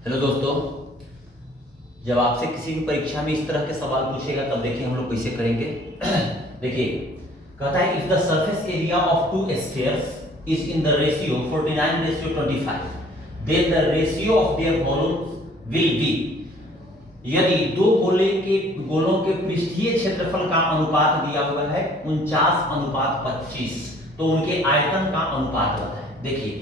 Hello दोस्तों, जब आपसे किसी भी परीक्षा में इस तरह के सवाल पूछेगा तब देखिए हम लोग कैसे करेंगे। देखिए कहता है if the surface area of two spheres is in the ratio 49:25 then the ratio of their volumes will be. यदि दो गोलों के पृष्ठीय क्षेत्रफल का अनुपात दिया हुआ है 49:25 तो उनके आयतन का अनुपात बताएं। देखिए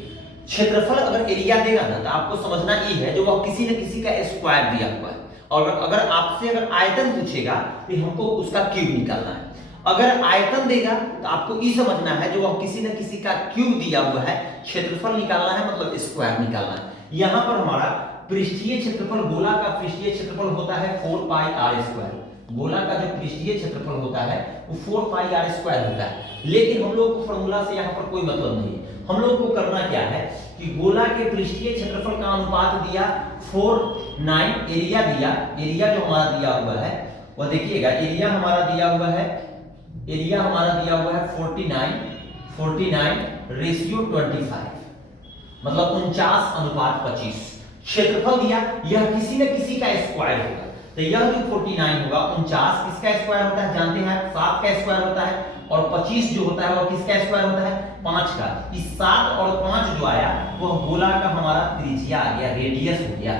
क्षेत्रफल अगर एरिया देगा ना तो आपको समझना ये है जो वह किसी न किसी का स्क्वायर दिया हुआ है, और अगर आपसे आयतन पूछेगा तो हमको उसका क्यूब निकालना है। अगर आयतन देगा तो आपको ये समझना है जो वह किसी न किसी का क्यूब दिया हुआ है, क्षेत्रफल निकालना है मतलब स्क्वायर निकालना है। यहां पर हमारा पृष्ठीय क्षेत्रफल, गोला का पृष्ठीय क्षेत्रफल होता है 4πr²। गोला का जो पृष्ठीय क्षेत्रफल होता है वो 4πr² होता है, लेकिन हम लोग को फॉर्मूला से यहाँ पर कोई मतलब नहीं है। हम लोग को करना क्या है कि गोला के पृष्ठीय क्षेत्रफल का अनुपात दिया 4/9, एरिया दिया, एरिया जो हमारा दिया हुआ है वह देखिएगा एरिया हमारा दिया हुआ है 49:25 मतलब 49:25। क्षेत्रफल दिया यह किसी न किसी का स्क्वायर होगा, तो यह जो 49 होगा 49 किसका स्क्वायर होता है जानते हैं, 7 का स्क्वायर होता है, और 25 जो होता है वह किसका स्क्वायर होता है 5 का। इस 7 और 5 जो आया वह गोला का हमारा त्रिज्या आ गया, रेडियस हो गया।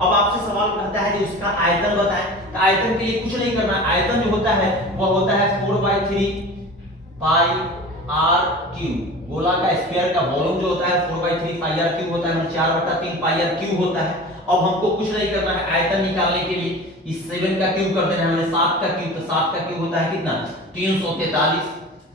अब आपसे सवाल कहता है कि उसका आयतन बताएं, तो आयतन के लिए कुछ नहीं करना है। आयतन जो होता है वह होता है 4/3πr³। गोला का स्फीयर का वॉल्यूम जो होता है 4/3πr³ होता है, मतलब 4/3πr³ होता है। अब हमको कुछ नहीं करना है, आयतन निकालने के लिए इस 7 का क्यूब कर देना है, मैंने 7 का क्यूब, तो 7 का क्यूब होता है कितना 343।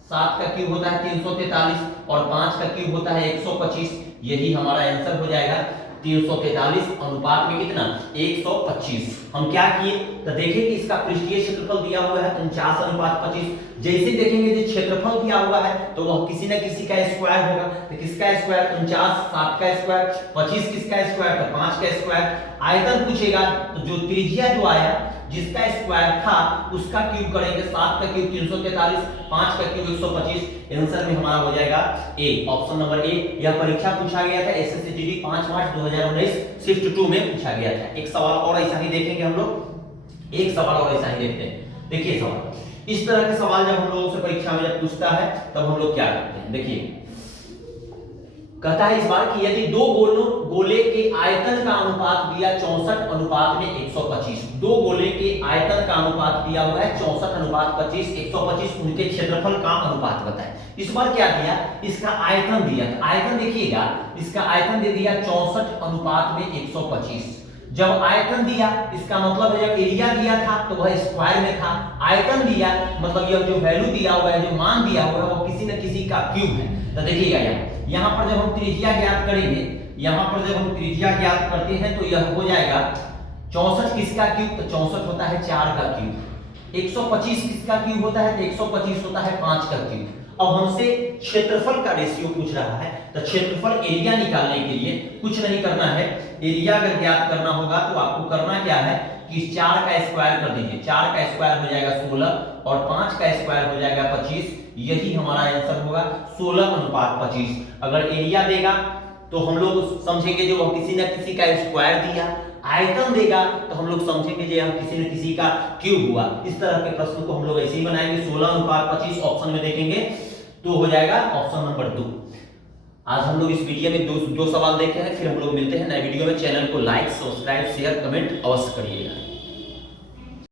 7 का क्यूब होता है 343 और 5 का क्यूब होता है 125। यही हमारा आंसर हो जाएगा 343 अनुपात में कितना 125। हम क्या किए तो देखें कि इसका पृष्ठीय क्षेत्रफल दिया हुआ है 49:25। जैसे देखेंगे जो क्षेत्रफल दिया हुआ है तो वह किसी न किसी का स्क्वायर होगा, तो किसका स्क्वायर 49, 7 का स्क्वायर, 25 किसका स्क्वायर तो 5 का स्क्वायर। आयतन पूछेगा तो जो त्रिज्या जो आया जिसका स्क्वायर था उसका क्यूब करेंगे, 7 का क्यूब 343, 5 का क्यूब 125। आंसर में हमारा हो जाएगा ए, ऑप्शन नंबर ए। यह परीक्षा पूछा गया था एसएससी जीडी 5 मार्च 2019 शिफ्ट 2 में पूछा गया था। एक सवाल और ऐसा ही देखेंगे हम लोग, एक सवाल और ऐसा ही देखते हैं। देखिए सवाल, इस तरह के सवाल जब हम लोगों से परीक्षा में जब पूछता है तब हम लोग क्या करते हैं। देखिए कहता है इस बार कि यदि दो गोले के आयतन का अनुपात दिया 64:125, दो गोले के आयतन का अनुपात दिया हुआ है 64:25, 125, उनके क्षेत्रफल का अनुपात बताएं। इस बार क्या दिया, इसका आयतन दिया, तो आयतन देखिएगा इसका आयतन दे दिया 64:125। जब आयतन दिया इसका मतलब है जब एरिया दिया था तो वह स्क्वायर में था, आयतन दिया मतलब यह जो वैल्यू दिया हुआ है, जो मान दिया हुआ है वो किसी न किसी का क्यूब है। तो देखिएगा यहाँ पर जब हम त्रिज्या ज्ञात करेंगे, यहाँ पर जब हम त्रिज्या ज्ञात करते हैं तो यह हो जाएगा 64 किसका क्यूब तो 64 होता है 4 का क्यूब, 125 किसका क्यूब होता है तो 125 होता है 5 का क्यूब। अब हमसे क्षेत्रफल का रेशियो पूछ रहा है, तो क्षेत्रफल एरिया निकालने के लिए कुछ नहीं करना है। एरिया अगर ज्ञात करना होगा तो आपको करना क्या है कि 4 का स्क्वायर कर दीजिए, 4 का स्क्वायर हो जाएगा 16 और 5 का स्क्वायर हो जाएगा 25। यही हमारा आंसर होगा 16:25। अगर एरिया देगा तो हम लोग समझेंगे जो वह किसी न किसी का स्क्वायर दिया, आयतन देगा तो हम लोग समझेंगे जो यह किसी न किसी का क्यूब हुआ। इस तरह के प्रश्न को हम लोग ऐसे ही बनाएंगे। 16:25 ऑप्शन में देखेंगे तो हो जाएगा ऑप्शन नंबर 2। आज हम लोग इस वीडियो में दो सवाल देखे हैं, फिर हम लोग मिलते हैं नए वीडियो में। चैनल को लाइक, सब्सक्राइब, शेयर, कमेंट अवश्य करिएगा।